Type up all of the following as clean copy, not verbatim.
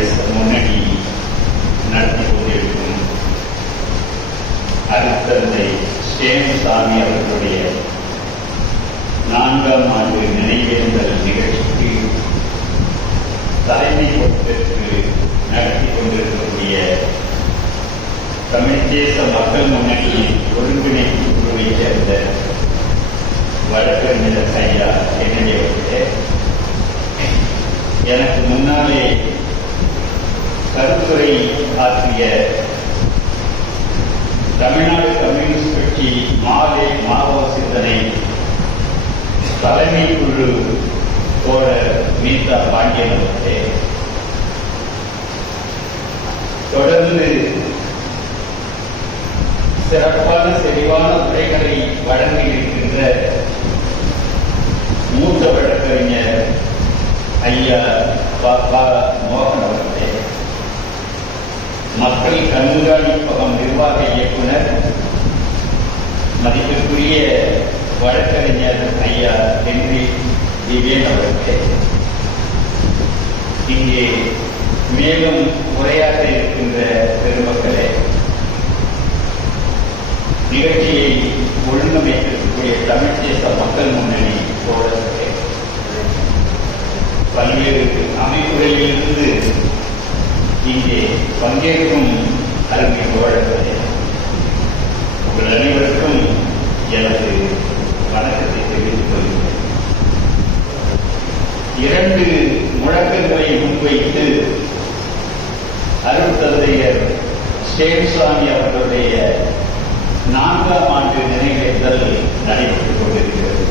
பிரதேச முன்னணி நடத்தி கொண்டிருக்கும் அருட்தந்தை ஸ்ரீசாமி அவர்களுடைய 4ஆம் ஆண்டு நினைவேந்தல் நிகழ்ச்சிக்கு தலைமை பொறுப்பேற்று நடத்தி கொண்டிருக்கக்கூடிய தமிழ் தேச மக்கள் முன்னணியின் ஒருங்கிணைப்பு குழுவைச் சேர்ந்த வழக்கறிஞர் ஐயா என்னுடைய எனக்கு முன்னாலே கருத்துரை ஆற்றிய தமிழ்நாடு கம்யூனிஸ்ட் கட்சி மாவோ சிந்தனை தலைமை குழு தோழர் மீதா பாண்டியன் அவர்களே, தொடர்ந்து சிறப்பான செறிவான உரைகளை வழங்கியிருக்கின்ற மூத்த வழக்கறிஞர் ஐயா மோகன் அவர்களே, மக்கள் கண்காணிப்பகம் நிர்வாக இயக்குனர் மதிப்பிற்குரிய வழக்கறிஞர் ஐயா ஹென்றி விவேன் அவர்களே, இங்கே மேலும் உரையாற்ற இருக்கின்ற பெருமக்களே, நிகழ்ச்சியை ஒழுங்கமைக்கக்கூடிய தமிழ் தேச மக்கள் முன்னணி தோழர்களே, பல்வேறு அமைப்புகளிலிருந்து இங்கே பங்கேற்கும் அருமை தோழர்களே, உங்கள் அனைவருக்கும் எனது வணக்கத்தை தெரிவித்துக் கொள்கிறேன். 2 முழக்கங்களை முன்வைத்து அருட்தந்தையர் ஸ்ரீசாமி அவர்களுடைய 4ஆம் ஆண்டு நினைவேந்தல் நடைபெற்றுக் கொண்டிருக்கிறது.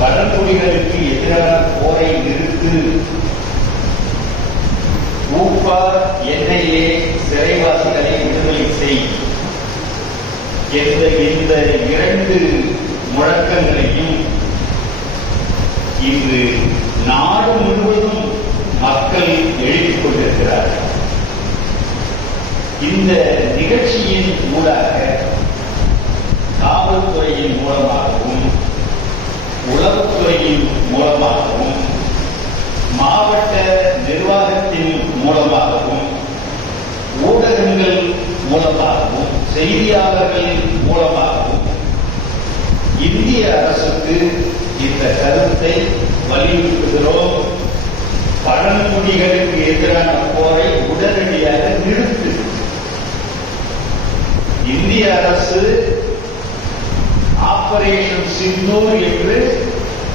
பழங்குடிகளுக்கு எதிரான போரை நிறுத்து, ஊப்பா என்ஐஏ சிறைவாசிகளை விடுதலை செய் என்ற இந்த 2 முழக்கங்களையும் இன்று நாடு முழுவதும் மக்கள் எழுப்பிக் கொண்டிருக்கிறார்கள். இந்த நிகழ்ச்சியின் மூலமாக காவல்துறையின் மூலமாகவும் உளவுத்துறையின் மூலமாகவும் மாவட்ட நிர்வாகத்தின் மூலமாகவும் ஊடகங்கள் மூலமாகவும் செய்தியாளர்கள் மூலமாகவும் இந்திய அரசுக்கு இந்த கருத்தை வலியுறுத்துகிறோம். பழங்குடிகளுக்கு எதிரான போரை உடனடியாக நிறுத்து. இந்திய அரசு ஆபரேஷன் சிந்தூர் என்று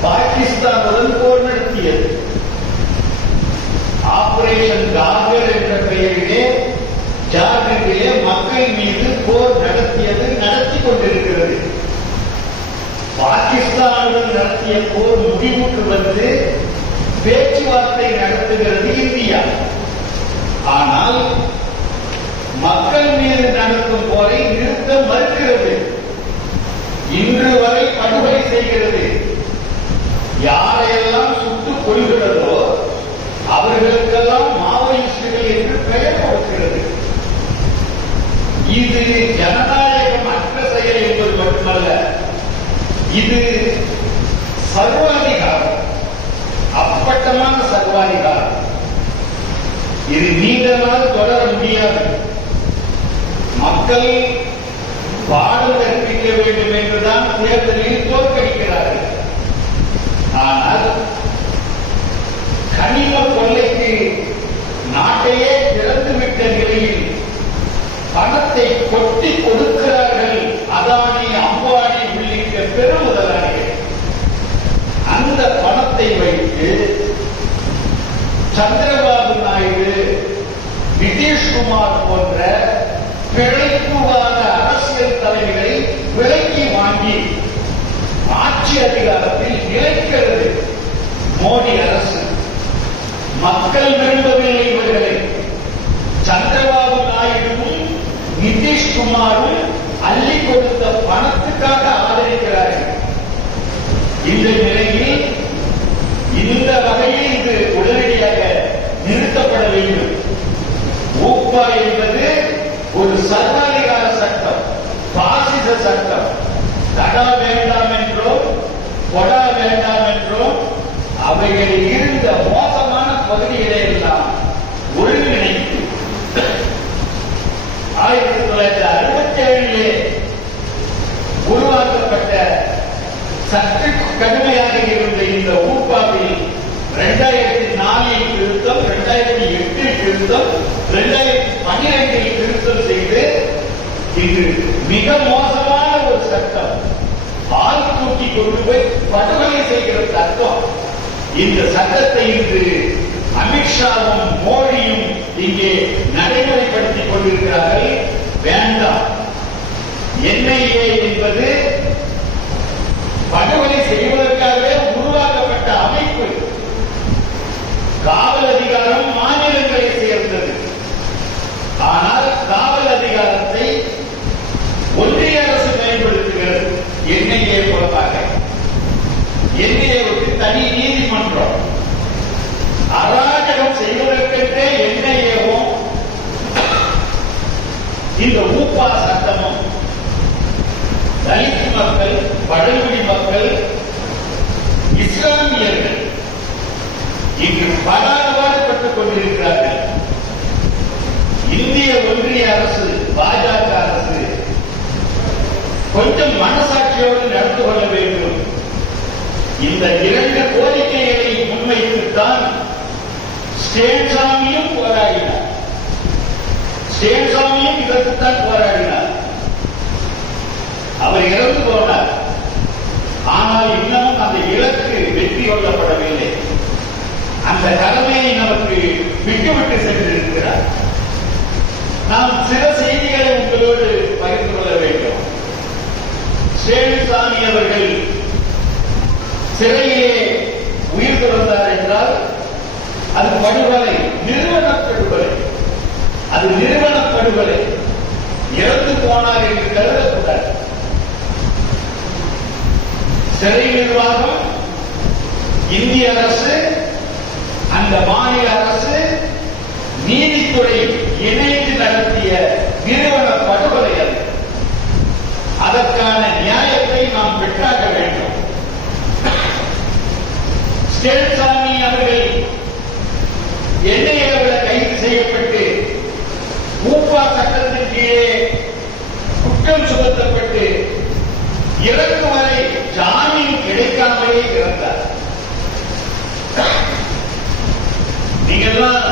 பாகிஸ்தானுடன் போர் நடத்தியது. ஆபரேஷன் காகர் என்ற பெயரிலே ஜார்க்கண்டிலே மக்கள் மீது போர் நடத்தி கொண்டிருக்கிறது. பாகிஸ்தானுடன் நடத்திய போர் முடிவுக்கு வந்து பேச்சுவார்த்தை நடத்துகிறது இந்தியா. ஆனால் மக்கள் மீது நடத்தும் போரை நிறுத்த மறுக்கிறது. இன்று வரை படுகொலை செய்கிறது. யாரையெல்லாம் சுட்டுக் கொள்கிறதோ அவர்களுக்கெல்லாம் மாவோயிஸ்டுகள் என்று பெயர் கொடுக்கிறது. இது ஜனநாயகம் அற்ற செயல் என்பது மட்டுமல்ல, இது சர்வாதிகாரம், அப்பட்டமான சர்வாதிகாரம். இது நீண்ட நாள் தொடர முடியாது. மக்கள் பாடம் கற்பிக்க வேண்டும் என்றுதான் தேர்தலில் தோற்கடிக்கிறார்கள். ஆனால் கனிம கொள்ளைக்கு நாட்டையே திறந்துவிட்ட நிலையில் பணத்தை கொட்டி கொடுக்கிறார்கள் அதானி, அம்பானி உள்ளிட்ட பெருமுதலாளிகள். அந்த பணத்தை வைத்து சந்திரபாபு நாயுடு, நிதிஷ்குமார் போன்ற பிழைப்புவாத அரசியல் தலைவர்களை விலைக்கு வாங்கி ஆட்சி அதிகாரத்தில் நிலைக்கிறது மோடி அரசு. மக்கள் விரும்பவில்லை இவர்களை. சந்திரபாபு நாயுடுவும் நிதிஷ்குமாரும் அள்ளி கொடுத்த பணத்துக்காக ஆதரிக்கிறார்கள். இந்த நிலையில் இந்த வகையில் இது உடனடியாக நிறுத்தப்பட வேண்டும். ஊப்பா என்பது ஒரு சர்வாதிகார சட்டம், பாசிச சட்டம். கடா வேண்டாம் என்றும் கொடா வேண்டாம் என்றும் அவைகளில் இருந்த மோசமான பகுதிகளை எல்லாம் 1967 உருவாக்கப்பட்ட சற்று கடுமையாக இருந்த இந்த ஊப்பாவில் 2004 திருத்தம், 2008 திருத்தம், 2012 திருத்தம் செய்து இன்று மிக மோசமான ஒரு சட்டம், ஆள் தூக்கி கொண்டு போய் படுகொலை செய்கிற சட்டம். இந்த சட்டத்தை இன்று அமித்ஷாவும் மோடியும் இங்கே நடைமுறைப்படுத்திக் கொண்டிருக்கிறார்கள். வேண்டாம். NIA என்பது படுகொலை செய்வதற்காகவே உருவாக்கப்பட்ட அமைப்பு. காவல் அதிகாரம் மாநிலங்களை சேர்ந்தது. ஆனால் காவல் அதிகாரத்தை ஒன்றிய அரசு பயன்படுத்துகிறது. NIA மூலமாக NIA-வுக்கு தனி நீதிமன்றம். அராஜகம் செய்வதற்கென்றே NIA-வும் இந்த ஊப்பா சட்டமும் தலித் மக்கள், பழங்குடி மக்கள், இஸ்லாமியர்கள் இங்கு படாபாடுபட்டுக் கொண்டிருக்கிறார்கள். இந்திய ஒன்றிய அரசு, பாஜக அரசு கொஞ்சம் மனசாட்சியோடு நடந்து கொள்ள வேண்டும். இந்த 2 கோரிக்கைகளை முன்வைத்துத்தான் ஸ்டேன்சாமியும் போராடினார். ஸ்டேன்சாமியும் இதற்குத்தான் போராடினார். அவர் இறந்து போனார். ஆனால் இன்னமும் அந்த இலக்கு வெற்றி கொள்ளப்படவில்லை. அந்த கடமையை நமக்கு விட்டுவிட்டு சென்றிருக்கிறார். நாம் சில செய்திகளை உங்களோடு பகிர்ந்து கொள்ள வேண்டும். ஸ்டேன்சாமி அவர்கள் சிறையிலே உயிர் துறந்தார் என்றால் அது படுகொலை, நிறுவன படுகொலை. அது நிறுவன படுகொலை. இறந்து போனார் என்று கருதக்கூடாது. சிறை நிர்வாகம், இந்திய அரசு, அந்த மாநில அரசு, நீதித்துறை இணைந்து நடத்திய நிறுவன படுகொலை அது. அதற்கான நியாயத்தை நாம் பெற்றாக வேண்டும். ஸ்டேன்சாமி அவர்கள் NIA-வில் கைது செய்யப்பட்டு ஊப்பா சட்டத்தின் கீழே குற்றம் சுமத்தப்பட்டு இறக்கும் வரை ஜாமீன் கிடைக்காமலே இறந்தார். நீங்கெல்லாம்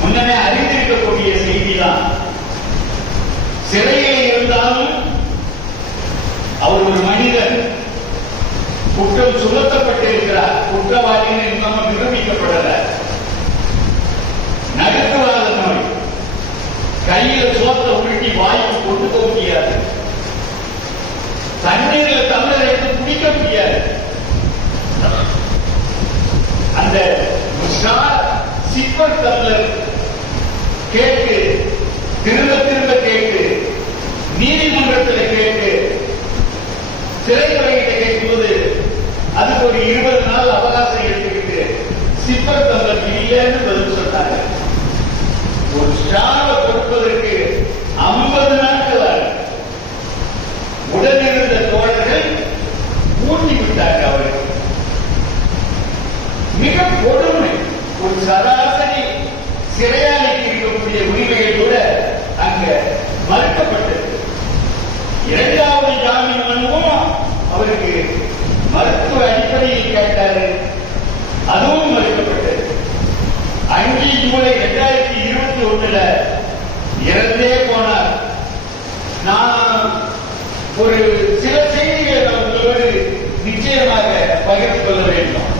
முன்னமே அறிந்திருக்கக்கூடிய செய்திதான். சிறையில் இருந்தாலும் அவர் ஒரு மனிதன், குற்றம் சுமத்தப்பட்டிருக்கிறார். குற்றவாளிகள் இன்னமும் நிரூபிக்கப்படல. நடுக்குவாத நோய், கையில சோத்தை உருட்டி வாய்ப்பு கொண்டு போக முடியாது. தண்ணீர்ல தமிழர் எடுத்து குடிக்க முடியாது. அந்த சிப்பர் தமிழர் கேட்டு திரும்ப திரும்ப கேட்டு நீதிமன்றத்தில் கேட்டு சிறைத்துறையிட்ட கேட்கும்போது அதுக்கு ஒரு 20 நாள் அவகாசம் எடுத்துக்கிட்டு சிப்பர் தமிழர் இல்லைன்னு பதில் சொன்னாங்க. ஒரு ஸ்டாவை கொடுப்பதற்கு 50 நாட்கள் ஆகும். உடனிருந்த தோழர்கள் ஊட்டி விட்டாங்க. அவருக்கு மிக கொடுமை. ஒரு சராசரி சிறையாளிக்கு இருக்கக்கூடிய உரிமைகள் கூட அங்க மறுக்கப்பட்டது. 2வது ஜாமீன் மனுவும் அவருக்கு மருத்துவ அடிப்படையில் கேட்டாரு, அதுவும் மறுக்கப்பட்டது. 5 ஜூலை 2021 இறந்தே போனார். நான் ஒரு சில செய்திகளை உங்களோடு நிச்சயமாக பகிர்ந்து கொள்ள வேண்டும்.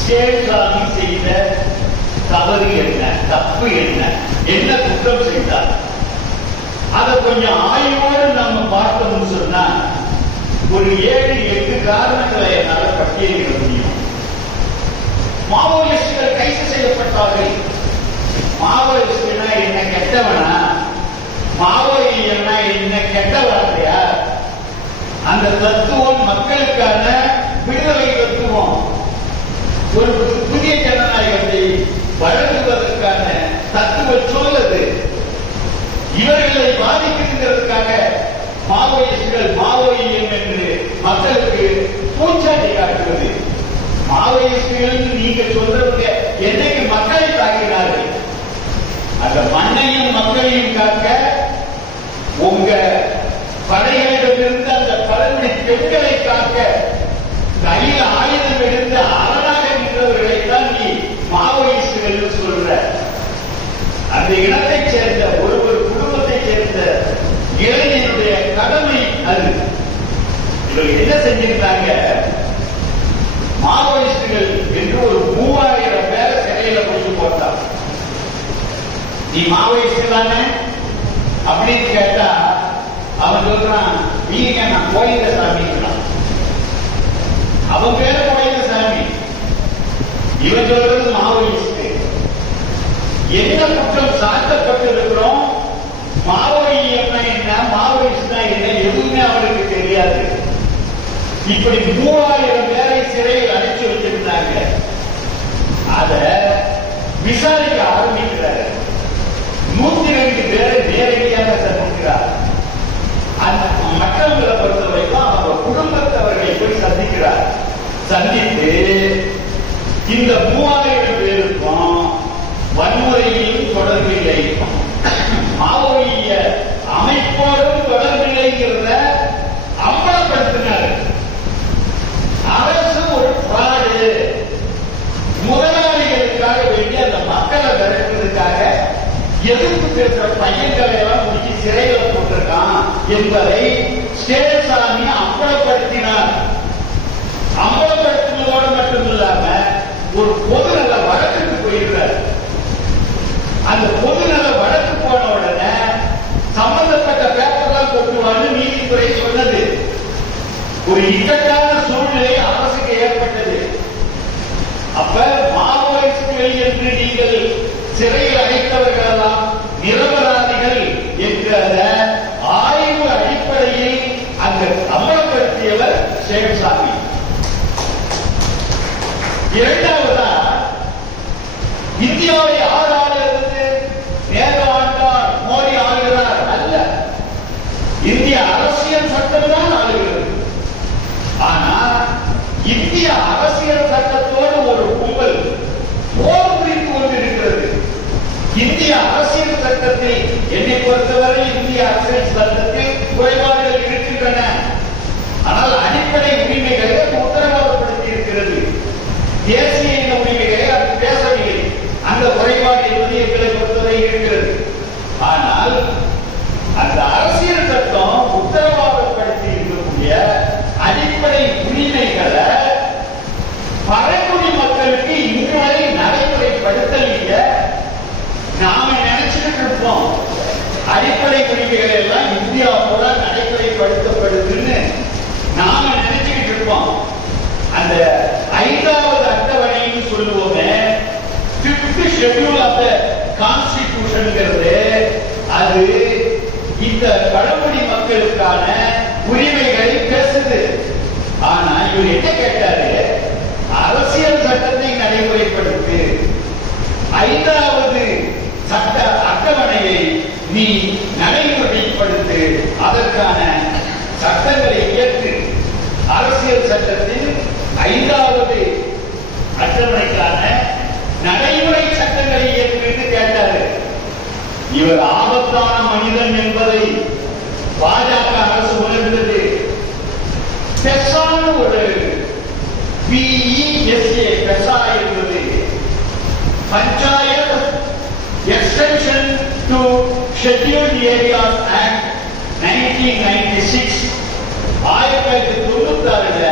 ஸ்டேன்சாமி செய்த தவறு என்ன, தப்பு என்ன, என்ன குற்றம் செய்தார், அதை கொஞ்சம் ஆய்வோடு நம்ம பார்த்தோம்னு சொன்னா ஒரு 7-8 காரணங்களை என்னால் பட்டியலிட முடியும். மாவோயிஸ்டுகள் கைது செய்யப்பட்டார்கள். மாவோயிஸ்டுனா என்ன கெட்டவனா, மாவோயிஸ்டுனா என்ன கெட்டவனா? அந்த தத்துவம் மக்களுக்கான விடுதலை தத்துவம், ஒரு புதிய ஜனநாயகத்தை வழங்குவதற்கான தத்துவ சொல்லது. இவர்களை பாதிக்கிறதுக்காக மாவோயிஸ்டுகள் மாவோயியம் என்று மக்களுக்கு பூச்சாட்டி காட்டுவது. மாவோயிஸ்டுகள் நீங்க சொல்றவங்க என்னைக்கு மக்களை தாக்கினார்கள், அந்த மண் மண்ணையும் மக்களையும் காக்க உங்க படைகளிடமிருந்து அந்த பழங்குடி பெண்களை காக்க கையில் ஆயுதம் எடுத்து அரணாக நின்றவர்களை தான் நீ மாவோயிஸ்டுகள் சொல்ற. அந்த இனத்தைச் சேர்ந்த ஒரு குடும்பத்தைச் சேர்ந்த இளைஞனுடைய கடமை அது. இவர்கள் என்ன செஞ்சிருந்தாங்க? மாவோயிஸ்டுகள் என்று ஒரு 3000 பேரை சிறையில கொண்டு போட்டான். நீ மாவோயிஸ்ட் தானே அப்படின்னு கேட்டா அவன் சொல்றான், நீங்க நான் கோயில சாமிக்கிறான். அவன் பேர கோயில சாமி, இவன் சொல்றது மாவோயிஸ்ட். என்ன குற்றம் சாட்டப்பட்டிருக்கிறோம்? மாவோயிஸ்ட்னா என்ன, மாவோயிஸ்ட்னா என்ன, எதுவுமே அவனுக்கு தெரியாது. இப்படி 3000 பேரை சிறையில் அடைச்சு வச்சிருந்தாங்க. அத விசாரிக்க ஆரம்பிக்கிறார். 102 பேரை நேரடியாக சந்திக்கிறார். மற்றவர்களை பொறுத்த வரைக்கும் அவங்க குடும்பத்தவர்களை போய் சந்திக்கிறார். சந்தித்து இந்த 3000 பேருக்கும் வன்முறையிலும் தொடர்பில்லை, மாவோயிய அமைப்போடும் தொடர்பில்லைங்கிறத அம்பலப்படுத்தினார். அரசு ஒரு ஃப்ராடு, முதலாளிகளுக்காக வேண்டி அந்த மக்களை விரட்டுறதுக்காக எதிர்ப்பு பேசுற பையன்களை எல்லாம் முடிச்சு சிறையில போட்டிருக்கான் என்பதை ஸ்டேசாமி அம்பலப்படுத்தினார். அம்பலப்படுத்தினதோடு மட்டும் இல்லாம ஒரு பொதுநல வழக்குக்கு போயிருக்கார். அந்த பொதுநல வழக்கு போன உடனே சம்பந்தப்பட்ட பேப்பர்லாம் கொண்டுவான்னு நீதித்துறை சொன்னது. ஒரு இக்கட்டான சூழ்நிலை அரசுக்கு ஏற்பட்டது. அப்ப மாவோயிஸ்டுகள் என்று நீங்கள் சிறையில் அடைத்தவர்களெல்லாம் நிரபராதிகள் என்ற ஆய்வு அடிப்படையில் அங்கு அமலப்படுத்தியவர் சேகசாமி. இரண்டாவதா, இந்தியாவை யார் ஆளுகிறது? நேரு ஆண்டார், மோடி ஆளுகிறார் அல்ல, இந்திய அரசியல் சட்டம் தான் ஆளுகிறது. ஆனா இந்திய அரசியல் சட்டத்தோடு ஒரு கும்பல் போர் புரிந்து கொண்டிருக்கிறது. இந்திய அரசியல் சட்டத்தில் என்னை பொறுத்தவரை இந்திய அரசியல் சட்டத்தில் குறைபாடுகள் இருக்கின்றன. ஆனால் அடிப்படை உரிமைகளை உத்தரவாதப்படுத்தி இருக்கிறது. தேசிய இன உரிமைகளை அது பேசவில்லை. அந்த குறைபாடு என்பது எங்களை பொறுத்தவரை இருக்கிறது. ஆனால் அந்த அரசியல் சட்டம் உத்தரவாதப்படுத்தி இருக்கக்கூடிய அடிப்படை உரிமைகளை பழங்குடி மக்களுக்கு இன்று வரை நடைமுறைப்படுத்தலையே. நாம நினைச்சுட்டு இருப்போம் அடிப்படை உரிமைகள் எல்லாம் இந்தியா கூட நடைமுறைப்படுத்தப்படுதுன்னு நாம நினைச்சுக்கிட்டு இருப்போம். அந்த 5வது அட்டவணைன்னு சொல்லுவோமே, 5th ஷெட்யூல் ஆஃப் தி கான்ஸ்டிடியூஷன்ங்கிறது, அது இந்த பழங்குடி மக்களுக்கான உரிமைகளை பேசுது. ஆனா இவர் என்ன கேட்டாரு? அரசியல் சட்டத்தை நடைமுறைப்படுத்து, 5வது சட்ட அட்டவணையை நீ நடைமுறைப்படுத்து, அதற்கான சட்டங்களை இயற்று. அரசியல் சட்டத்தில் 5வது அட்டவணைக்கான நடைமுறை சட்டங்களை இயற்று கேட்டாரு. இவர் ஆபத்தான மனிதன் என்பதை பாஜக அரசு உணர்ந்தது. பெசான ஒரு PESA, பெசா என்பது panchayat extension to scheduled areas act 1996, 1996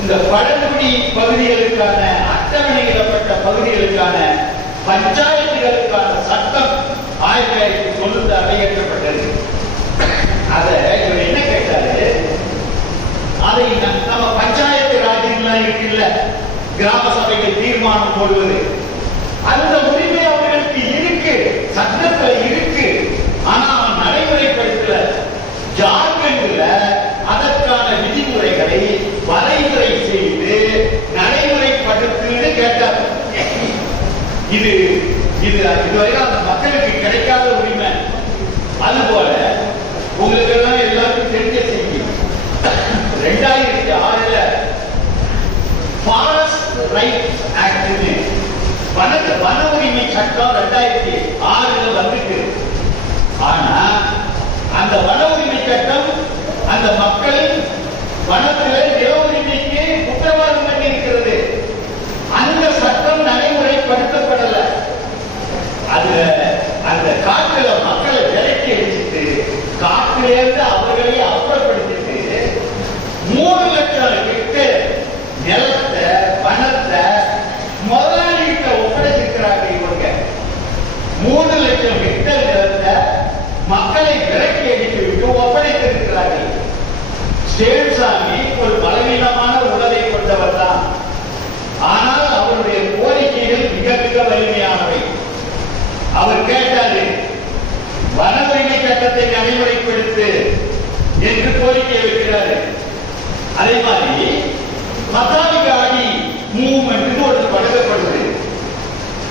இந்த பழங்குடி பகுதிகளுக்கான அட்டவணையிடப்பட்ட பகுதிகளுக்கான பஞ்சாயத்துகளுக்கான சட்டம் 1996 இயற்றப்பட்டது. அத இவர் என்ன கேட்டாரு? அதை நம்ம பஞ்சாயத்து ராஜ்யம்லாம் இருக்குல்ல, கிராம சபைகள் தீர்மானம் போடுவது, அந்த உரிமை அவர்களுக்கு இருக்கு, சட்டத்தில் இருக்கு. ஆனா அவன் நடைமுறைப்படுத்தல. ஜார்க்கண்ட்ல அதற்கான விதிமுறைகளை வரைமுறை செய்து நடைமுறைப்படுத்துன்னு கேட்டார். இது இதுவரை அந்த மக்களுக்கு கிடைக்காத உரிமை. அதுபோல உங்களுக்கு எல்லாம் எல்லாருக்கும் தெரிஞ்ச செய்தி, 2006 ஃபாரஸ்ட் ரைட்ஸ் ஆக்ட் வன உரிமை சட்டம் 2006 வந்துட்டு, ஆனா அந்த வன உரிமை சட்டம் அந்த மக்கள் வனத்திலே நில உரிமைக்கு உத்தரவாதம் பண்ணி இருக்கிறது. அந்த சட்டம் நடைமுறைப்படுத்தப்படல. அதுல அந்த காட்டுல மக்களை விரட்டி அடிச்சுட்டு காட்டிலிருந்து அவர்களை அப்புறப்படுத்திட்டு 3 லட்சம் ஹெக்டேர் நிலத்தை வனத்தை முதலாளிகிட்ட ஒப்படைச்சிருக்கிறாங்க. இவங்க 3 லட்சம் ஹெக்டேர் நிலத்தை மக்களை விரட்டி அடித்து விட்டு ஒப்படைத்திருக்கிறார்கள். சேன்சாமி ஒரு பலவீனமான உடலை கொண்டவர் தான். ஆனால் அவருடைய கோரிக்கைகள் மிக மிக வலிமையானவை. அவர் கேட்டாரு, வன உரிமை சட்டத்தை நடைமுறைப்படுத்து என்று கோரிக்கை வைக்கிறாரு. அதே மாதிரி மத்தாவிகாடி மூவ்மெண்ட் ஒரு தொடங்கப்படுது.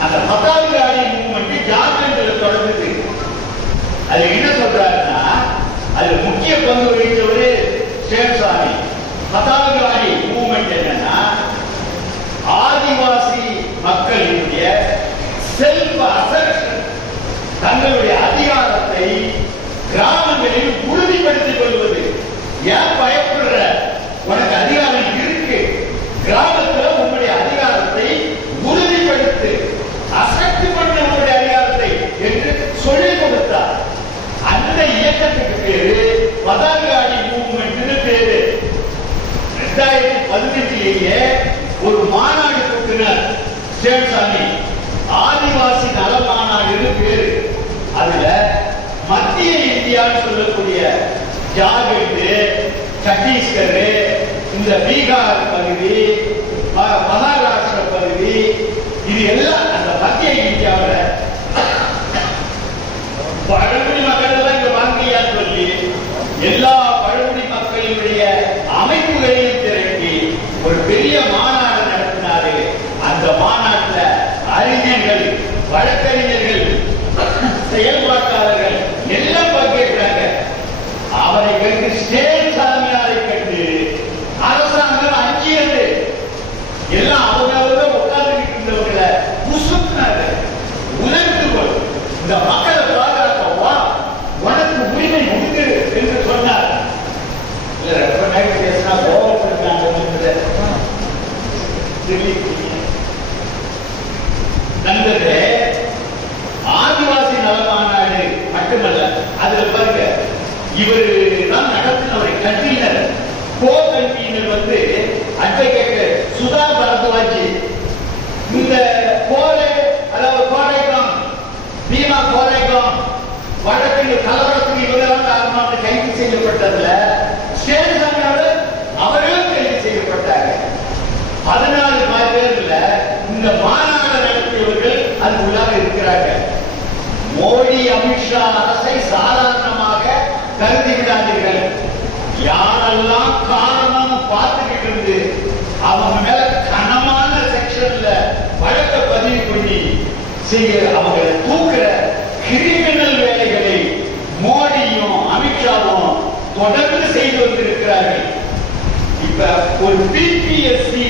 அந்த மத்தாவிகாடி மூவ்மெண்ட் ஜார்க்கண்டில் தொடங்குது. அது என்ன சொல்றாருன்னா, அது முக்கிய பங்கு வகித்தவரு சேன்சாமி. மத்தாவிகாடி மூவ்மெண்ட் என்னன்னா, ஆதிவாசி மக்களுடைய செல்ஃப் அசர்ஷன், தங்களுடைய அதிகாரத்தை கிராமங்களில் உறுதிப்படுத்திக் கொள்வது. ஏன் பயப்படுற? உனக்கு அதிகாரம் இருக்கு, கிராமத்தில் உங்களுடைய அதிகாரத்தை உறுதிப்படுத்து, அசக்தி பண்ண உங்களுடைய அதிகாரத்தை என்று சொல்லிக் கொடுத்தார். அந்த இயக்கத்துக்கு பேரு மதாவிகாடி மூவ்மெண்ட் பேரு. 2015 ஒரு மாநாடு கூட்டினார் சேன்சாமி, ஆதிவாசி நல மாநாடு பேரு. அதுல மத்திய இந்தியான்னு சொல்லக்கூடிய ஜார்க்கண்ட், சத்தீஸ்கர், இந்த பீகார் பகுதி, மகாராஷ்டிர பகுதி, இது எல்லாம் அந்த மத்திய இந்தியாவில் பழங்குடி மக்கள் எல்லாம் இங்க வாங்கியான்னு சொல்லி எல்லா பழங்குடி மக்களுடைய அமைப்புகளையும் திரட்டி ஒரு பெரிய மாநாடு நடத்தினாரு. அந்த மாநாட்டில் அறிஞர்கள், வழக்கறிஞர்கள், செயல்பாட்டாளர்கள் எல்லாம் பங்கேற்றாங்க. அவரை கண்டு சேன்சாமியாரை கண்டு அரசாங்கம் அஞ்சியது. எல்லாம் அவங்க உட்கார்ந்து இருந்தவர்களை உசுப்பினாரு. உணர்ந்து கொள், இந்த மக்களை பாதுகாக்கவா உனக்கு உரிமை உண்டு என்று சொன்னார். ரொம்ப நேரம் பேசினா கோபப்படுத்தாங்க. நண்பர்களே, ஆதிவாசி நல மாநாடு மட்டுமல்ல, அதுல பாருங்க, இவரு தான் நடத்தினவரை கன்வீனர், கோ கன்வீனர் வந்து அட்வொகேட் சுதா பரத்வாஜ். இந்த கோரை, அதாவது கோரைகாம், பீமா கோரைகாம் வழக்கில் கலவரத்துக்கு இவரெல்லாம் காரணமாக கைது செய்யப்பட்டதுல சேன்சாமியோட அவர்களும் கைது செய்யப்பட்டாங்க. 14 பேர்ல இந்த மாநாடு நடத்தியவர்கள் அது உள்ளாக இருக்கிறாங்க. மோடி, அமித்ஷா அரசை சாதாரணமாக கருதி விடாதீர்கள். யாரெல்லாம் காரணம் பார்த்துக்கிட்டு இருந்து அவங்க மேல கனமான செக்ஷன்ல வழக்க பதிவு பண்ணி அவங்களை தூக்குற கிரிமினல் வேலைகளை மோடியும் அமித்ஷாவும் தொடர்ந்து செய்து வந்திருக்கிறார்கள். இப்ப ஒரு பிபிஎஸ்சி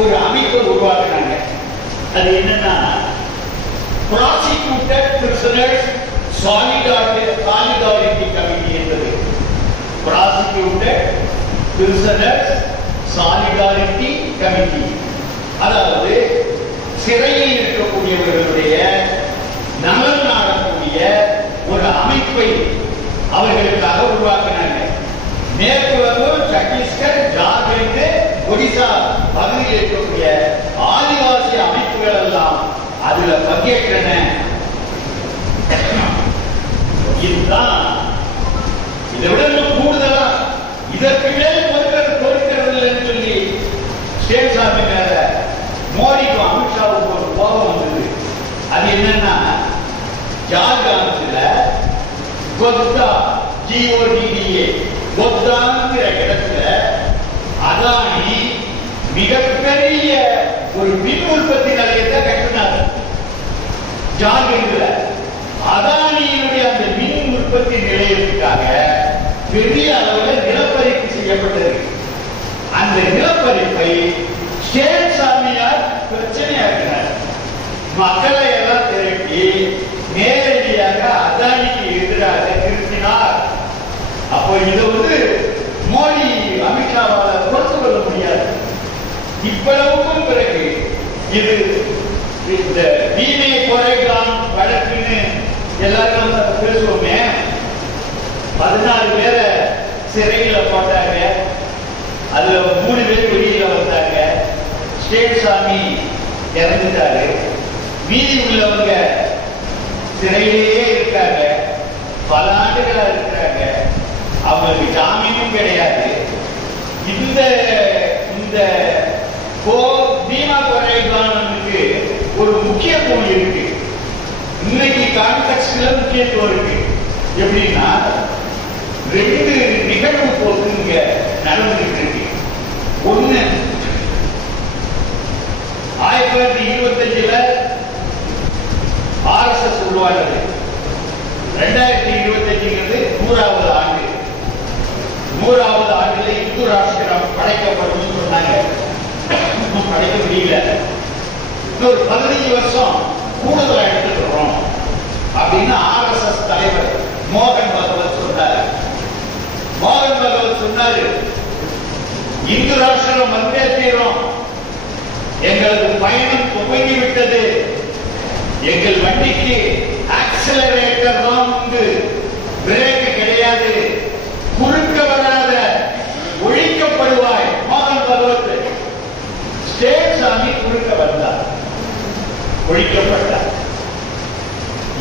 ஒரு அமைப்பை உருவாக்குறாங்க. அது என்னன்னா, ப்ராசிக்யூட்டட் பிரிசனர்ஸ் சாலிடாரிட்டி கமிட்டி என்பது. ப்ராசிக்யூட்டட் பிரிசனர்ஸ் சாலிடாரிட்டி கமிட்டி, அதாவது சிறையில் இருக்கக்கூடியவர்களுடைய நலன் நாடக்கூடிய ஒரு அமைப்பை அவர்களுக்காக உருவாக்கினாங்க. மேற்கு வங்கம், சத்தீஸ்கர், ஜார்க்கண்ட், ஒடிசா பகுதியில் இருக்கக்கூடிய ஆதிவாசி அமைப்புகள் எல்லாம் அதுல பங்கேற்றன. இதுதான் இதை விட கூடுதலா இதற்கு மேல் பொறுக்கிறது சொல்லி சேன்சாமி மேல மோடிக்கும் அமித்ஷாவுக்கு ஒரு கோபம் வந்தது. அது என்னன்னா, ஜார்க்கண்ட்ல கொத்தா, GODDA கொத்தாங்கிற இடத்துல அதானி மிகப்பெரிய ஒரு மின் உற்பத்தி நிலையத்தை கட்டினார். ஜார்க்கண்ட்ல அதானியினுடைய அந்த மின் உற்பத்தி நிலையத்துக்காக பெரிய அளவில் நிலப்பரிப்பு செய்யப்பட்டது. அந்த நிலப்பரிப்பை சேன்சாமியார் பிரச்சனையாக்கினார். மக்களை எல்லாம் திரட்டி நேரடியாக அதானிக்கு எதிராக நிறுத்தினார். அப்போ இதை மோடி அமித்ஷாவால பொறுத்து கொள்ள முடியாது. இவ்வளவுக்கும் பிறகு இது இந்த பீமே கொலைகான் வழக்குன்னு எல்லாரும் பேசுவோமே, 14 பேரை சிறையில போட்டாங்க. அதுல 3 பேர் வெளியில வந்தாங்க. ஸ்டேட் சாமி இறந்துட்டாரு. மீதி உள்ளவங்க சிறையிலேயே இருக்காங்க, பல ஆண்டுகளா இருக்கிறாங்க. அவங்களுக்கு ஜாமீனும் கிடையாது. இந்த இந்த பீமா கொலைகானுக்கு ஒரு முக்கியத்துவம் இருக்கு. இன்னைக்கு கான்டெக்ஸ்ட்ல முக்கியத்துவம் இருக்கு. எப்படின்னா 2 நிகழ்வு போக்கு இங்க நடந்துட்டு இருக்கு. ஒண்ணு 1925 RSS உருவானது. 2025 100வது ஆண்டு. 100வது ஆண்டுல இந்து ராஷ்டிரம் படைக்கப்படும் சொன்னாங்க. படைக்க முடியல. இன்னொரு 15 வருஷம் கூடுதலா எடுத்துக்கிறோம் அப்படின்னு RSS தலைவர் மோகன் பகவத் சொன்னார். மோகன் பகவத் சொன்னாரு, இந்து ராஷ்டிரம் வந்தே தீரும். எங்களது பயணம் துவங்கிவிட்டது. எங்கள் வண்டிக்கு ஆக்சிலரேட்டர் தான் உண்டு, பிரேக் கிடையாது. குறுக்க வராத, ஒழிக்கப்படுவாய். மோகன் பகவத். ஸ்டேட் சாமி குறுக்க வந்தார், ஒழிக்கப்பட்டார்.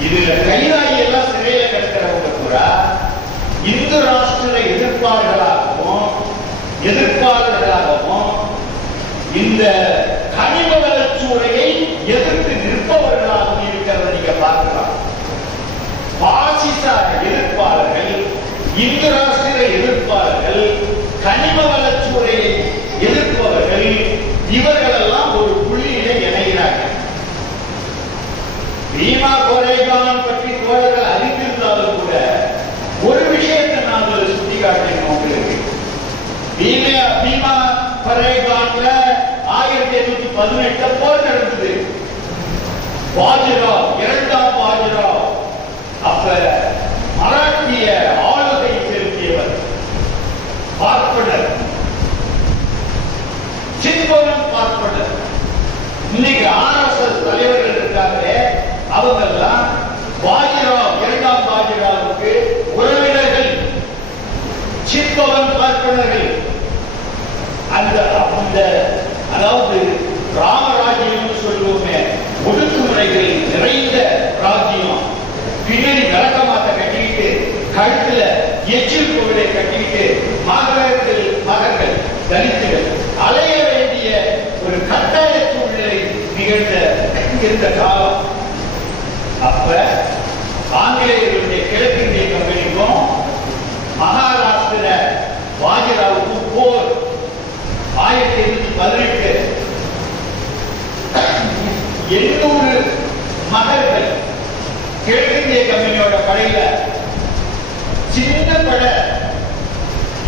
இதுல கைதாகி எல்லாம் சிறையில கிடக்கிறவங்க கூட இந்து ராஷ்டிர எதிர்ப்பாளர்களாகவும் இந்த கனிம வளர்ச்சியுரையை எதிர்த்து நிற்பவர்களாகவும் இருக்கிறத நீங்க பார்க்கலாம். பாசிச எதிர்ப்பாளர்கள், இந்து ராஷ்டிர எதிர்ப்பாளர்கள், கனிம வளர்ச்சியுரையை எதிர்ப்பவர்கள், இவர்கள் எல்லாம் ஒரு புள்ளியில இணைகிறார்கள். பீமா கொலைகான் பற்றி தோழர்கள் அறிந்திருந்தாலும் கூட ஒரு விஷயத்தை நாங்கள் சுட்டிக்காட்டினோம் உங்களுக்கு. பீமா கொலைகான்ல 1818 போர் நடந்தது. பாஜிராவ், 2ஆம் பாஜிராவ் அப்ப மராட்டிய ஆளுகை செலுத்தியவர், பார்ப்பனர், சித்பவன் பார்ப்பனர். இன்னைக்கு RSS தலைவர்கள் இருக்காங்க. அவங்க எல்லாம் பாஜிராவ், 2ஆம் பாஜிராவுக்கு உறவினர்கள், சித்பவன் பார்ப்பனர்கள். அந்த அதாவது ராமராஜ்யம் சொல்லுவோமே, ஒடுக்குமுறைகள் நிறைந்த ராஜ்யம். பின்னாடி விளக்கமாத்த கட்டிக்கிட்டு, கழுத்துல எச்சில் கோவிலை கட்டிக்கிட்டு, மகர்கள் தலித்துகள் அலைய வேண்டிய ஒரு கட்டாய சூழ்நிலை நிகழ்ந்த காலம். அப்ப ஆங்கிலேயர்களுடைய கிழக்கிந்திய கம்பெனிக்கும் மகாராஷ்டிர பாஜிராவுக்கும் போர் 1818. 800 மகர்கள் கிழக்கிந்திய கம்பெனியோட படையில, சின்ன படை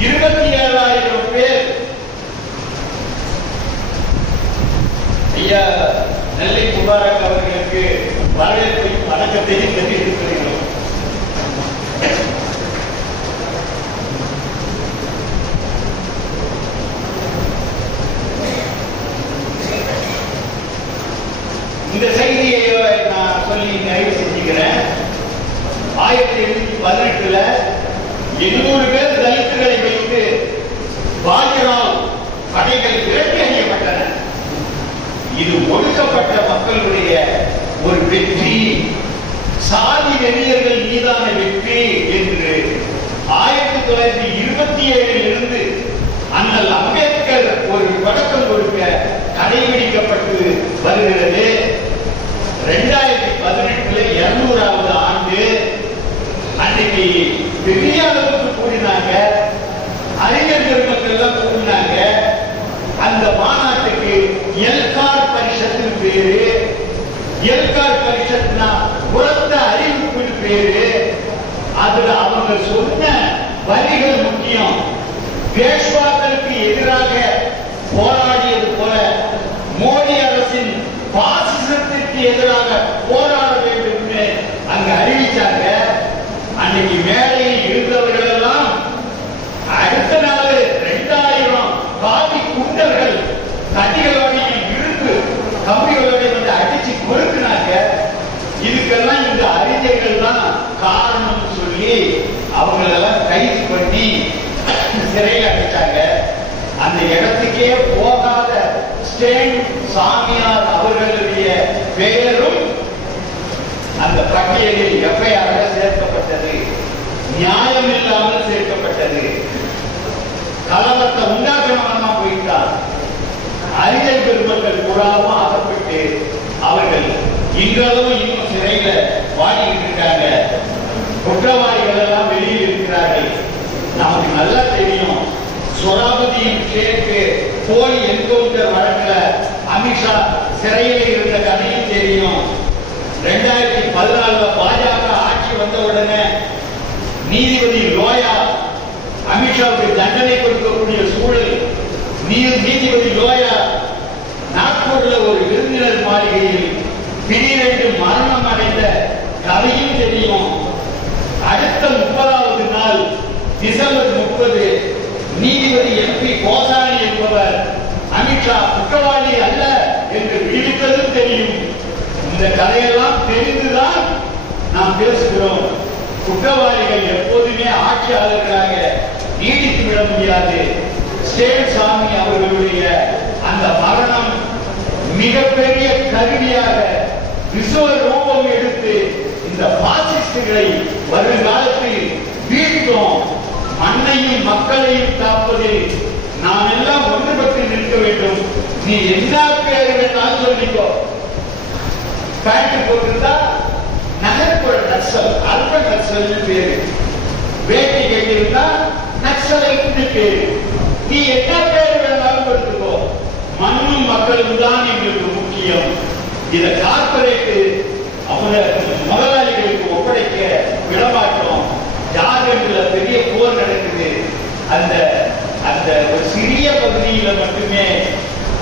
27,000 பேர். ஐயா நெல்லை முபாரக் அவர்களுக்கு வரவேற்பையும் வணக்கத்தையும் தெரிவித்திருக்கிறோம். இந்த செய்தியை நான் சொல்லி நிறைவு செஞ்சுக்கிறேன். 1818 800 பேர் தலித்துகளை வைத்து பாஜிராவ் படைகள் விரட்டி அணியப்பட்டன. இது ஒடுக்கப்பட்ட மக்களுடைய ஒரு வெற்றி, சாதி வெறியர்கள் மீதான வெற்றி என்று 1927 இருந்து அண்ணல் அம்பேத்கர் ஒரு தொடக்கம் கொடுக்க கடைபிடிக்கப்பட்டு வருகிறது. 2018 200வது ஆண்டு. அன்னைக்கு பெரிய அளவுக்கு கூடினாங்க, அறிஞர் பெருமக்கள் எல்லாம் கூடினாங்க. அந்த மாநாட்டுக்கு எல்கார் பரிஷத்து பேரு. எல்கார் பரிஷத்னா உரத்த அறிவிப்பு பேரு. அதுல அவங்க சொன்ன வரிகள் முக்கியம். பேஷ்வாக்களுக்கு எதிராக போராடியது போல மோடி அரசின் சிறைக்கே போகாத ஸ்டேன் சாமியார் அவர்களுடைய பெயரும் அந்த பட்டியலில் எஃப்ஐஆர் சேர்க்கப்பட்டது. நியாயம் இல்லாமல் சேர்க்கப்பட்டது. கலவரத்தை உண்டாக்கணுமா போயிட்டார். அறிஞர் பெருமக்கள் கூடாம அகப்பட்டு அவர்கள் இன்றளவும் இன்னும் சிறையில வாடிக்கிட்டு இருக்காங்க. குற்றவாளிகள் எல்லாம் வெளியில் இருக்கிறார்கள். நமக்கு நல்லா தெரியும், சொராபதியின் சேர்த்து போய் என்கவுண்டர் வழக்குல அமித்ஷா சிறையில் இருந்த கதையும் தெரியும். 2014 பாஜக ஆட்சி வந்த உடனே நீதிபதி லோயா அமித்ஷாவுக்கு தண்டனை கொடுக்கக்கூடிய சூழல். நீதிபதி லோயா நாக்பூர்ல ஒரு விருந்தினர் மாளிகையில் திடீரென்று மரணம் அடைந்த கதையும் தெரியும். அடுத்த 30வது நாள் டிசம்பர் 30 நீதிபதி எம்பி கோசானி என்பவர் அமித்ஷா குற்றவாளி அல்ல என்று விடுவித்ததும் தெரியும். இந்த கதையெல்லாம் தெரிந்துதான் நாம் பேசுகிறோம். குற்றவாளிகள் எப்போதுமே ஆட்சியாளர்களாக நீடித்து விட முடியாது. ஸ்டேன் சாமி அவர்களுடைய அந்த மரணம் மிகப்பெரிய கருவியாக விஸ்வரூபம் எடுத்து இந்த பாசிஸ்டுகளை வருங்காலத்தில் வீழ்த்தும். மண்ணையும் மக்களையும் காப்பதில் நாம் எல்லாம் ஒன்றுபட்டு நிற்க வேண்டும். நீ என்ன பேர் வேண்டாலும் சொல்லிக்கோ. பேண்ட் போட்டிருந்தா நகர்ப்புற நக்சல், அர்பன் நக்சல் பேரு. வேட்டி கட்டியிருந்தா நக்சலைட்டு பேரு. நீ என்ன பேர் வேணாலும் கொடுத்துக்கோ. மண்ணும் மக்களும் தான் எங்களுக்கு முக்கியம். இத கார்பரேட் அவங்க முதலாளிகளுக்கு ஒப்படைக்க விடமாட்டோம். ஜார்க்கண்ட்ல பெரிய போர் நடக்குது. அந்த அந்த ஒரு சிறிய பகுதியில மட்டுமே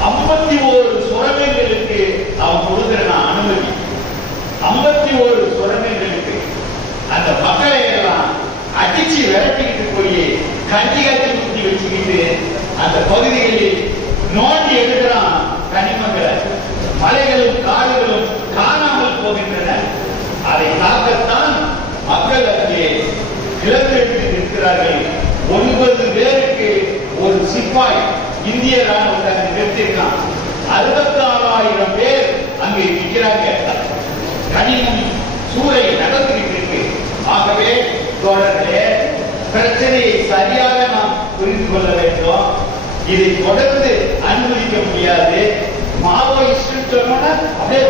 51 சுரங்கங்களுக்கு அவன் கொடுக்கிற அனுமதி. 51 சுரங்கங்களுக்கு அந்த மக்களை எல்லாம் அடிச்சு விரட்டிக்கிட்டு போய் கஞ்சி காய்ச்சி ஊற்றி வச்சுக்கிட்டு அந்த பகுதிகளில் நோண்டி எடுக்கிறான் கனிமங்களை. மலைகளும் காடுகளும் காணாமல் போகின்றன. அதை காக்கத்தான் மக்கள் அங்கே கிளம்பெடுத்து நிற்கிறார்கள். 9 பேருக்கு ஒரு சிப்பாய் இந்திய ராணுவத்தை நிறுத்திருக்கான். 66,000 பேர் அங்கே நிற்கிறாங்க. கனிமம் சூறை நடந்துகிட்டு இருக்கு. ஆகவே தொடர்ந்து பிரச்சனையை சரியாக நாம் புரிந்து கொள்ள வேண்டும். இதை தொடர்ந்து அனுமதிக்க முடியாது. மாவோயிஸ்ட் சொன்னா அப்படியே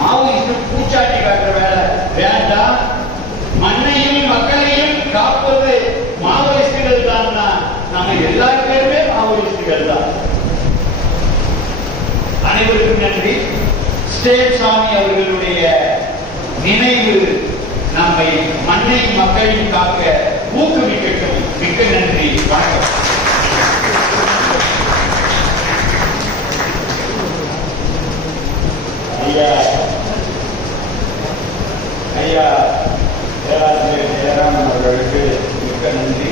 மாவோயிஸ்ட் பூச்சாட்டி காட்டுற வேலை வேண்டாம். மண்ணையும் மக்களையும் காப்பது மாவோயிஸ்டுகள் தான். நம்ம எல்லாருமே மாவோயிஸ்டுகள் தான். அனைவருக்கும் நன்றி. ஸ்டேன் சாமி அவர்களுடைய நினைவு நம்மை மண்ணையும் மக்களையும் காக்க ஊக்குவிக்கட்டும். மிக்க நன்றி. வணக்கம். ஐயா பேராசிரியர் ஜெயராமன் அவர்களுக்கு மிக்க நன்றி.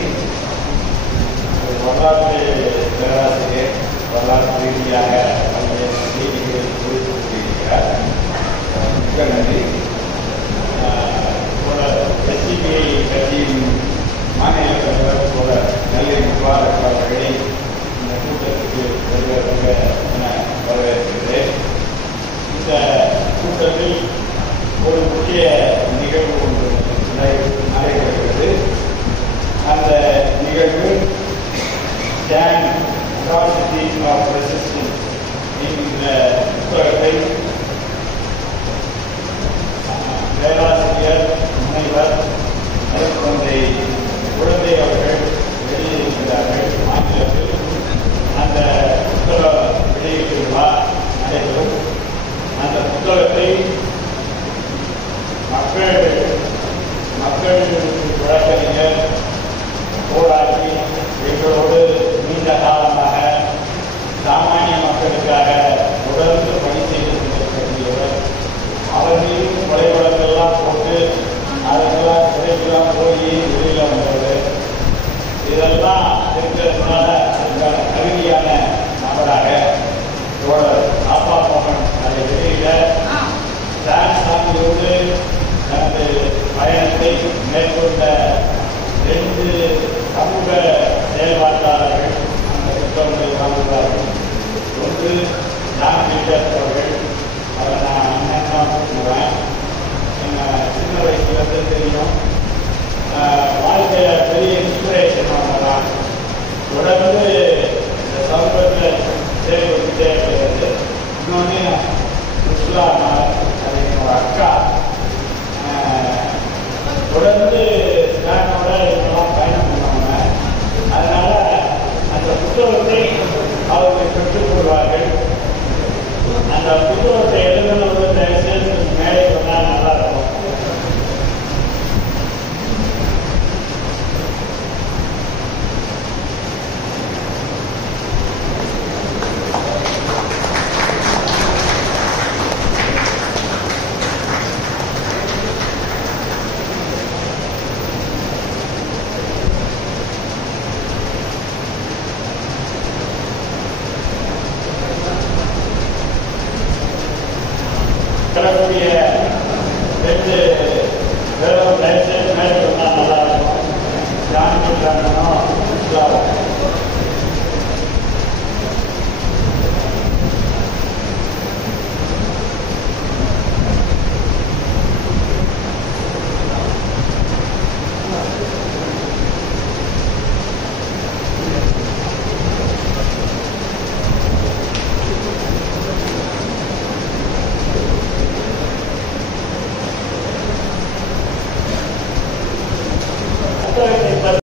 வரலாற்று பேராசிரியர் வரலாற்று ரீதியாக பல்வேறு செய்திகளை குறிப்பிட்டிருக்கிறார். மிக்க நன்றி. எஸ்டிபிஐ கட்சியின் மாநில தலைவர் தோழர் நெல்லை முபாரக் அவர்களை இந்த கூட்டத்துக்கு வருவதாக என வரவேற்கிறேன். இந்த கூட்டத்தில் ஒரு முக்கிய நிகழ்வு ஒன்று நடைபெறுகிறது. அந்த நிகழ்வு ஸ்டாண்ட் அட்ராசிட்டி ஆஃப் ரெசிஸ்டன்ஸ் என்கின்ற புத்தகத்தை பேராசிரியர் முனைவர் குழந்தை அவர்கள் வெளியிட்டிருக்கிறார்கள். ஆங்கிலத்தில் அந்த புத்தக வெளியீட்டு விழா நடைபெறும். அந்த புத்தகத்தை மக்கள் வழக்கறிஞர் போராடி எங்களோடு நீண்ட காலமாக சாமானிய மக்களுக்காக தொடர்ந்து பணி செய்து கொண்டிருக்கக்கூடியவர். அவர் மீது கொலை வழக்கெல்லாம் போட்டு அதற்கெல்லாம் சிறைக்கெல்லாம் போய் வெளியில் வந்தவர். அவர்கள் பெற்றுக் கொள்வார்கள். அந்த புத்தகத்தை எழுதும்